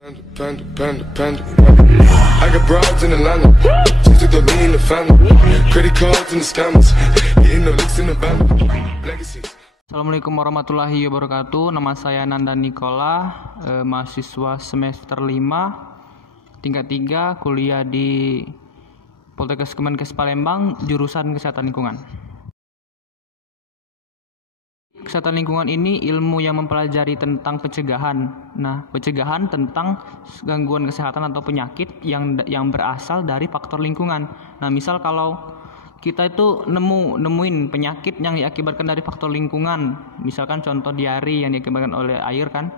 Panda. I got broads in Atlanta, just took the lean in the family, credit cards and the scammers, hitting the licks in the band, legacies. Assalamualaikum warahmatullahi wabarakatuh. Nama saya Nanda Nikola, mahasiswa semester 5 tingkat 3, kuliah di Poltekkes Kemenkes Palembang, jurusan Kesehatan Lingkungan. Kesehatan lingkungan ini ilmu yang mempelajari tentang pencegahan. Nah, pencegahan tentang gangguan kesehatan atau penyakit yang berasal dari faktor lingkungan. Nah, misal kalau kita itu nemuin penyakit yang diakibatkan dari faktor lingkungan, misalkan contoh diare yang diakibatkan oleh air kan,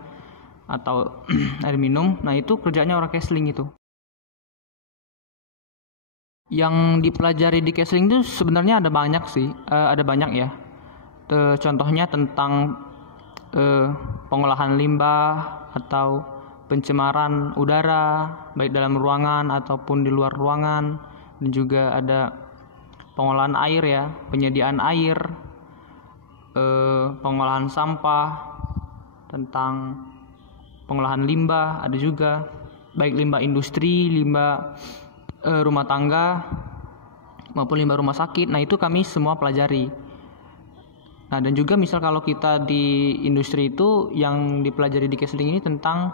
atau air minum. Nah, itu kerjanya orang Kesling itu. Yang dipelajari di Kesling itu sebenarnya ada banyak sih, ada banyak ya. Contohnya tentang pengolahan limbah atau pencemaran udara baik dalam ruangan ataupun di luar ruangan, dan juga ada pengolahan air ya, penyediaan air, pengolahan sampah, tentang pengolahan limbah ada juga, baik limbah industri, limbah rumah tangga maupun limbah rumah sakit. Nah, itu kami semua pelajari. Nah, dan juga misal kalau kita di industri itu yang dipelajari di Kesling ini tentang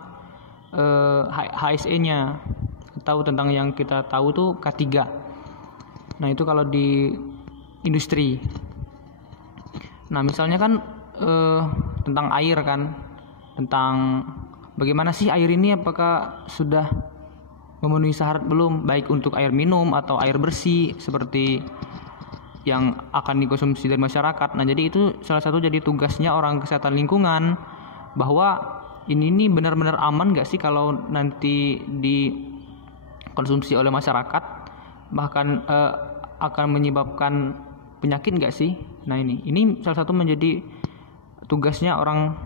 HSE-nya, atau tentang yang kita tahu tuh K3. Nah, itu kalau di industri. Nah, misalnya kan tentang air kan, tentang bagaimana sih air ini, apakah sudah memenuhi syarat belum, baik untuk air minum atau air bersih seperti yang akan dikonsumsi dari masyarakat. Nah, jadi itu salah satu jadi tugasnya orang kesehatan lingkungan, bahwa ini benar-benar aman gak sih kalau nanti dikonsumsi oleh masyarakat, bahkan akan menyebabkan penyakit gak sih. Nah, ini salah satu menjadi tugasnya orang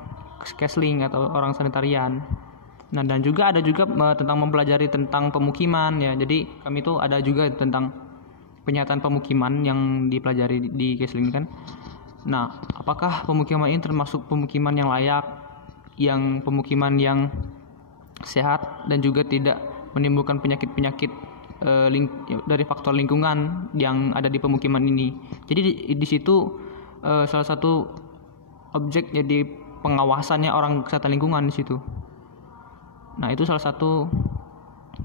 Kesling atau orang sanitarian. Nah, dan juga ada juga tentang mempelajari tentang pemukiman ya. Jadi kami itu ada juga tentang penyataan pemukiman yang dipelajari di Kesling kan. Nah, apakah pemukiman ini termasuk pemukiman yang layak, yang pemukiman yang sehat dan juga tidak menimbulkan penyakit-penyakit dari faktor lingkungan yang ada di pemukiman ini. Jadi di situ salah satu objek jadi pengawasannya orang kesehatan lingkungan di situ. Nah, itu salah satu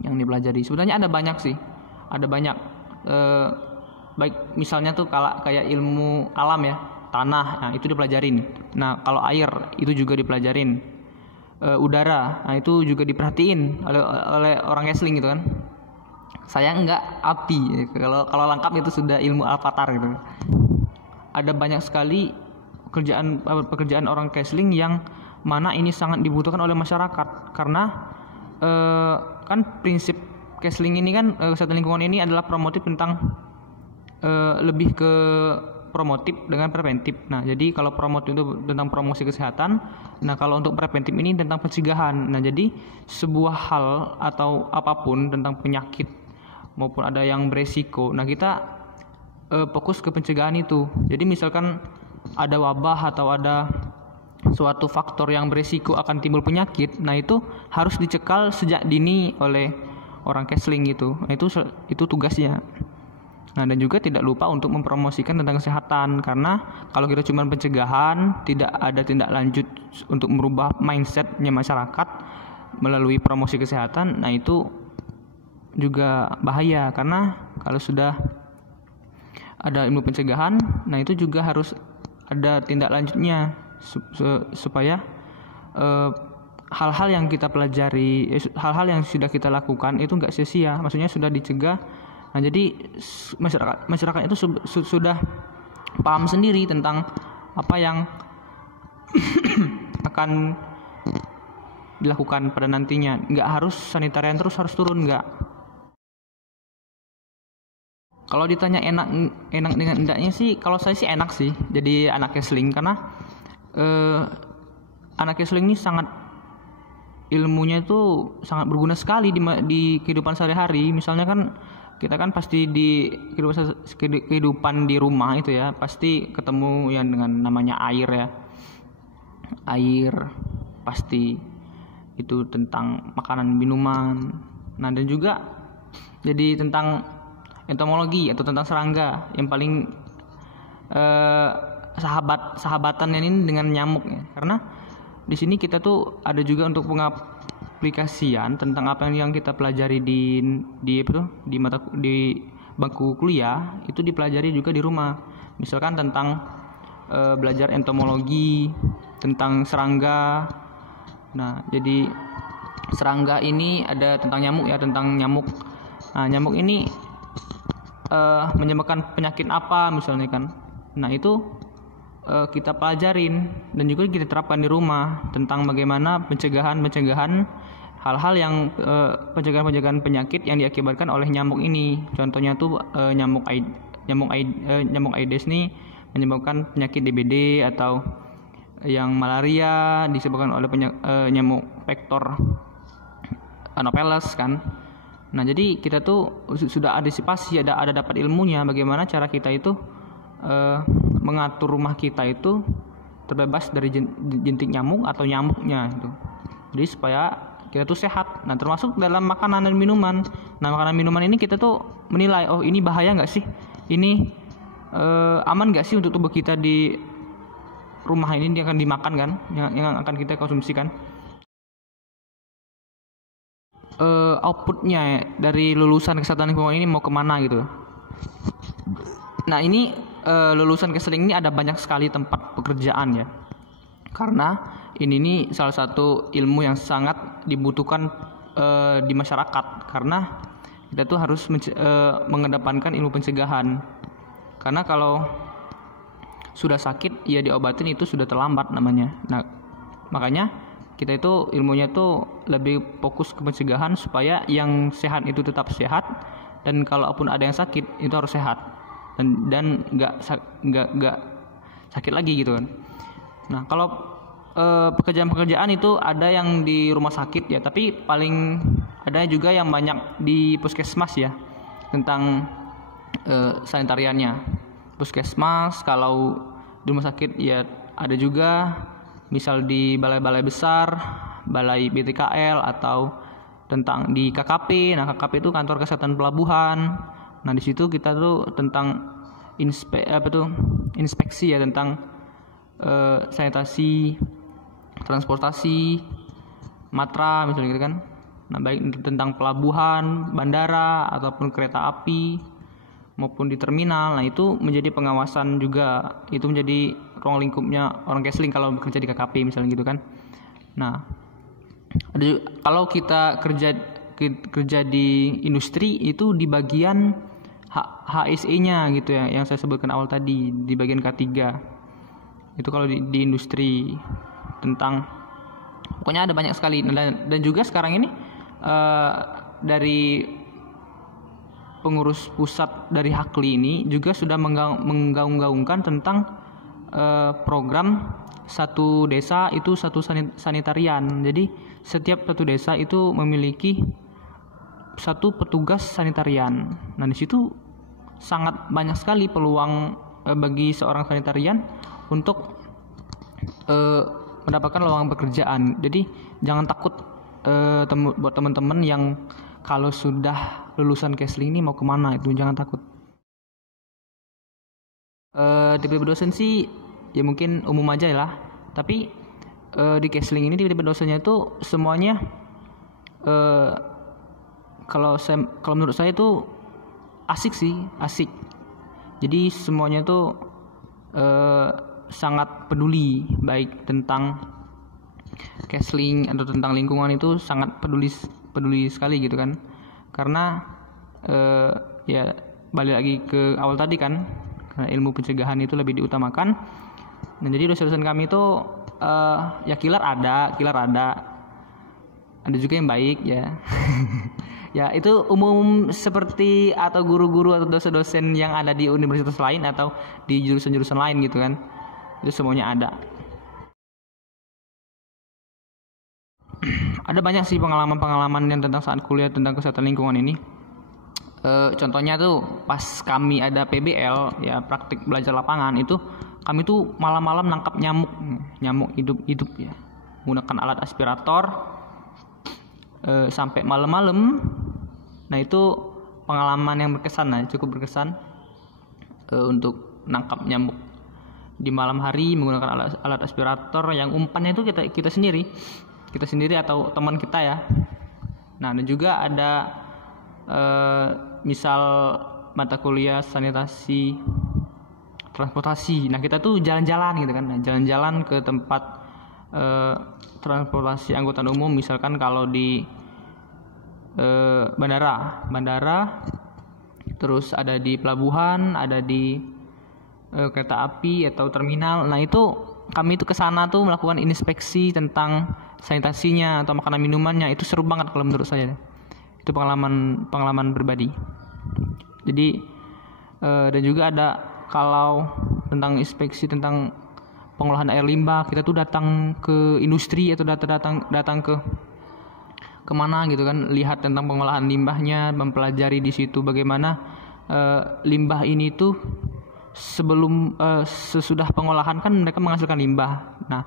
yang dipelajari. Sebenarnya ada banyak sih, ada banyak. Baik misalnya tuh kalau kayak ilmu alam ya, tanah, nah itu dipelajarin. Nah, kalau air itu juga dipelajarin, udara, nah itu juga diperhatiin oleh orang Kesling gitu kan. Saya enggak, api. Kalau lengkap itu sudah ilmu avatar gitu. Ada banyak sekali pekerjaan orang Kesling yang mana ini sangat dibutuhkan oleh masyarakat, karena kan prinsip Kesling ini kan, kesehatan lingkungan ini adalah promotif tentang lebih ke promotif dengan preventif. Nah, jadi kalau promotif itu tentang promosi kesehatan, nah kalau untuk preventif ini tentang pencegahan. Nah, jadi sebuah hal atau apapun tentang penyakit maupun ada yang beresiko, nah kita fokus ke pencegahan itu. Jadi misalkan ada wabah atau ada suatu faktor yang beresiko akan timbul penyakit, nah itu harus dicekal sejak dini oleh orang Kesling gitu. Nah, itu tugasnya. Nah, dan juga tidak lupa untuk mempromosikan tentang kesehatan, karena kalau kita cuma pencegahan, tidak ada tindak lanjut untuk merubah mindsetnya masyarakat melalui promosi kesehatan, nah itu juga bahaya. Karena kalau sudah ada ilmu pencegahan, nah itu juga harus ada tindak lanjutnya supaya hal-hal yang kita pelajari, hal-hal yang sudah kita lakukan itu enggak sia-sia, maksudnya sudah dicegah. Nah, jadi masyarakat itu sudah paham sendiri tentang apa yang akan dilakukan pada nantinya. Enggak harus sanitarian terus harus turun, enggak. Kalau ditanya enak dengan enggaknya sih, kalau saya sih enak sih jadi anak Kesling, karena anak Kesling ini ilmunya itu sangat berguna sekali di kehidupan sehari-hari. Misalnya kan kita kan pasti di kehidupan di rumah itu ya, pasti ketemu yang dengan namanya air ya. Air pasti itu tentang makanan minuman. Nah, dan juga jadi tentang entomologi atau tentang serangga yang paling sahabatan ini dengan nyamuk ya. Karena di sini kita tuh ada juga untuk pengaplikasian tentang apa yang kita pelajari di bangku kuliah itu dipelajari juga di rumah. Misalkan tentang belajar entomologi tentang serangga. Nah, jadi serangga ini ada tentang nyamuk ya, tentang nyamuk. Nah, nyamuk ini menyebabkan penyakit apa misalnya kan. Nah, itu kita pelajarin dan juga kita terapkan di rumah tentang bagaimana pencegahan hal-hal yang pencegahan penyakit yang diakibatkan oleh nyamuk ini. Contohnya tuh nyamuk Aedes nih menyebabkan penyakit DBD, atau yang malaria disebabkan oleh nyamuk vektor Anopheles kan. Nah, jadi kita tuh sudah antisipasi, ada dapat ilmunya bagaimana cara kita itu mengatur rumah kita itu terbebas dari jentik nyamuk atau nyamuknya itu. Jadi supaya kita tuh sehat. Nah, termasuk dalam makanan dan minuman. Nah, makanan minuman ini kita tuh menilai, oh ini bahaya nggak sih? Ini aman nggak sih untuk tubuh kita di rumah ini yang akan dimakan kan, yang akan kita konsumsikan. Outputnya dari lulusan kesehatan lingkungan ini mau kemana gitu. Nah, ini lulusan kesehatan ini ada banyak sekali tempat pekerjaan ya, karena ini nih salah satu ilmu yang sangat dibutuhkan di masyarakat, karena kita tuh harus mengedepankan ilmu pencegahan. Karena kalau sudah sakit ya diobatin itu sudah terlambat namanya. Nah, makanya kita itu ilmunya tuh lebih fokus ke pencegahan supaya yang sehat itu tetap sehat, dan kalaupun ada yang sakit itu harus sehat dan nggak sakit lagi gitu kan. Nah, kalau pekerjaan-pekerjaan itu ada yang di rumah sakit ya, tapi paling ada juga yang banyak di puskesmas ya, tentang sanitariannya. Puskesmas, kalau di rumah sakit ya ada juga, misal di balai-balai besar, balai BTKL, atau tentang di KKP. Nah, KKP itu kantor kesehatan pelabuhan. Nah, di situ kita tuh tentang inspeksi ya, tentang sanitasi, transportasi, matra misalnya gitu kan. Nah, baik tentang pelabuhan, bandara, ataupun kereta api maupun di terminal. Nah, itu menjadi pengawasan juga, itu menjadi ruang lingkupnya orang Kesling kalau bekerja di KKP misalnya gitu kan. Nah, kalau kita kerja di industri itu di bagian HSE-nya gitu ya, yang saya sebutkan awal tadi, di bagian K3 itu kalau di industri. Tentang pokoknya ada banyak sekali. Dan juga sekarang ini dari pengurus pusat dari Hakli ini juga sudah menggaung-gaungkan tentang program satu desa itu satu sanitarian. Jadi setiap satu desa itu memiliki satu petugas sanitarian. Nah, di situ sangat banyak sekali peluang bagi seorang sanitarian untuk mendapatkan lowongan pekerjaan. Jadi jangan takut buat teman-teman yang kalau sudah lulusan Kesling ini mau kemana, itu jangan takut. Tipe dosen sih ya mungkin umum aja lah, tapi di Kesling ini tipe dosennya itu semuanya kalau menurut saya itu asik. Jadi semuanya itu sangat peduli, baik tentang Kesling atau tentang lingkungan itu sangat peduli sekali gitu kan. Karena ya balik lagi ke awal tadi kan, karena ilmu pencegahan itu lebih diutamakan. Nah, jadi dosen-dosen kami itu ya killer ada juga yang baik ya. Ya itu umum seperti atau guru-guru atau dosen-dosen yang ada di universitas lain atau di jurusan-jurusan lain gitu kan. Itu semuanya ada. Ada banyak sih pengalaman-pengalaman yang tentang saat kuliah tentang kesehatan lingkungan ini. Contohnya tuh pas kami ada PBL ya, praktik belajar lapangan, itu kami tuh malam-malam nangkap nyamuk hidup ya, menggunakan alat aspirator sampai malam-malam. Nah itu pengalaman yang berkesan, cukup berkesan untuk nangkap nyamuk di malam hari menggunakan alat aspirator yang umpannya itu kita sendiri atau teman kita ya. Nah dan juga ada misal mata kuliah sanitasi transportasi. Nah kita tuh jalan-jalan gitu kan, jalan-jalan ke tempat transportasi angkutan umum, misalkan kalau di bandara, terus ada di pelabuhan, ada di kereta api atau terminal. Nah itu kami itu ke sana tuh melakukan inspeksi tentang sanitasinya atau makanan minumannya. Itu seru banget kalau menurut saya. Itu pengalaman pribadi. Jadi dan juga ada kalau tentang inspeksi tentang pengolahan air limbah, kita tuh datang ke industri atau datang ke kemana gitu kan, lihat tentang pengolahan limbahnya, mempelajari di situ bagaimana limbah ini tuh sesudah pengolahan kan mereka menghasilkan limbah. Nah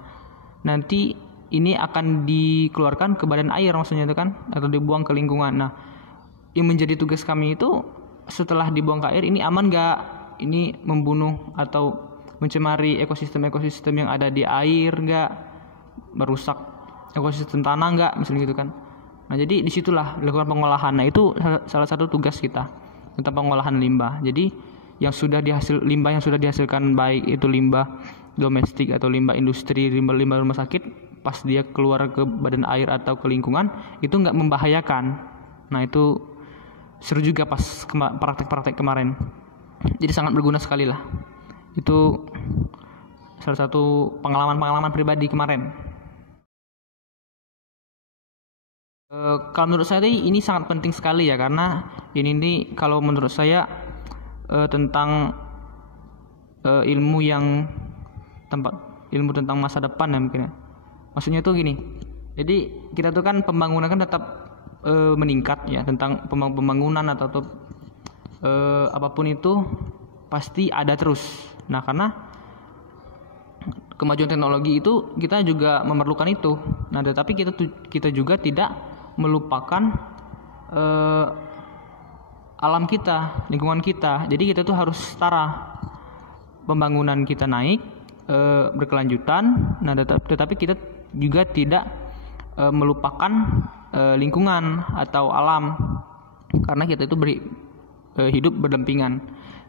nanti ini akan dikeluarkan ke badan air maksudnya itu kan, atau dibuang ke lingkungan. Nah yang menjadi tugas kami itu setelah dibuang ke air ini aman nggak, ini membunuh atau mencemari ekosistem yang ada di air nggak, merusak ekosistem tanah nggak, misalnya gitu kan. Nah jadi disitulah dilakukan pengolahan. Nah itu salah satu tugas kita tentang pengolahan limbah. Jadi limbah yang sudah dihasilkan, baik itu limbah domestik atau limbah industri, limbah rumah sakit, pas dia keluar ke badan air atau ke lingkungan itu nggak membahayakan. Nah itu seru juga pas praktek kemarin. Jadi sangat berguna sekali lah. Itu salah satu pengalaman pribadi kemarin. Kalau menurut saya ini sangat penting sekali ya, karena ini kalau menurut saya tentang ilmu tentang masa depan ya mungkin ya. Maksudnya tuh gini. Jadi kita tuh kan pembangunan kan tetap meningkat ya, tentang pembangunan atau apapun itu pasti ada terus. Nah karena kemajuan teknologi itu kita juga memerlukan itu. Nah tetapi kita juga tidak melupakan alam kita, lingkungan kita. Jadi kita tuh harus setara. Pembangunan kita naik berkelanjutan. Nah tetapi kita juga tidak melupakan lingkungan atau alam, karena kita itu hidup berdampingan.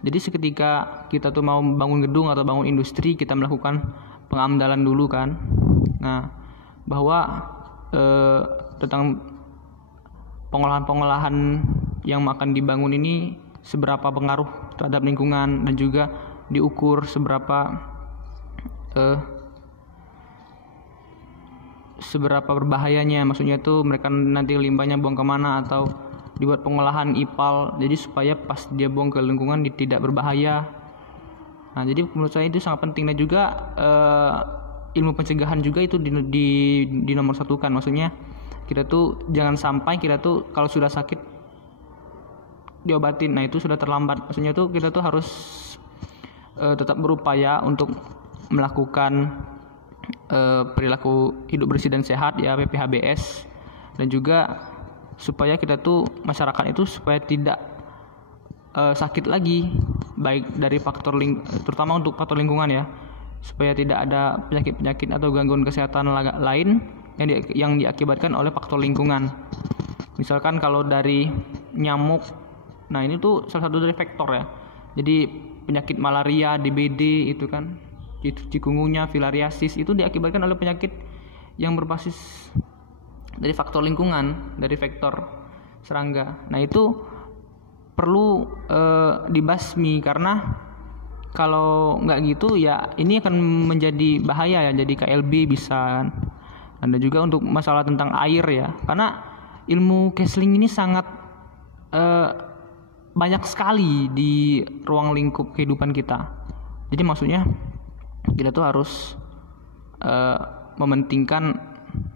Jadi seketika kita tuh mau bangun gedung atau bangun industri, kita melakukan pengamdalan dulu kan. Nah bahwa tentang pengolahan yang akan dibangun ini seberapa pengaruh terhadap lingkungan, dan juga diukur seberapa berbahayanya. Maksudnya tuh mereka nanti limbahnya buang kemana, atau dibuat pengolahan IPAL, jadi supaya pas dia buang ke lingkungan tidak berbahaya. Nah jadi menurut saya itu sangat penting. Dan juga ilmu pencegahan juga itu di nomor satukan. Maksudnya kita tuh jangan sampai kita tuh kalau sudah sakit diobatin, nah itu sudah terlambat. Maksudnya tuh kita tuh harus tetap berupaya untuk melakukan perilaku hidup bersih dan sehat ya, PPHBS, dan juga supaya kita tuh masyarakat itu supaya tidak sakit lagi, baik dari terutama untuk faktor lingkungan ya, supaya tidak ada penyakit atau gangguan kesehatan lain yang diakibatkan oleh faktor lingkungan. Misalkan kalau dari nyamuk, nah ini tuh salah satu dari faktor ya. Jadi penyakit malaria, DBD itu kan, cikungunya, filariasis itu diakibatkan oleh penyakit yang berbasis dari faktor lingkungan, dari faktor serangga. Nah itu perlu dibasmi, karena kalau nggak gitu ya ini akan menjadi bahaya ya, jadi KLB bisa. Dan juga untuk masalah tentang air ya, karena ilmu counseling ini sangat banyak sekali di ruang lingkup kehidupan kita. Jadi maksudnya kita tuh harus mementingkan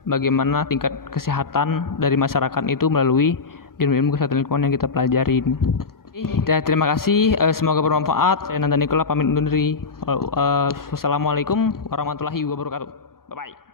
bagaimana tingkat kesehatan dari masyarakat itu melalui ilmu-ilmu kesehatan lingkungan yang kita pelajarin. Ya, terima kasih, semoga bermanfaat. Saya Nanda Nikola pamit undur diri. Wassalamualaikum warahmatullahi wabarakatuh. Bye bye.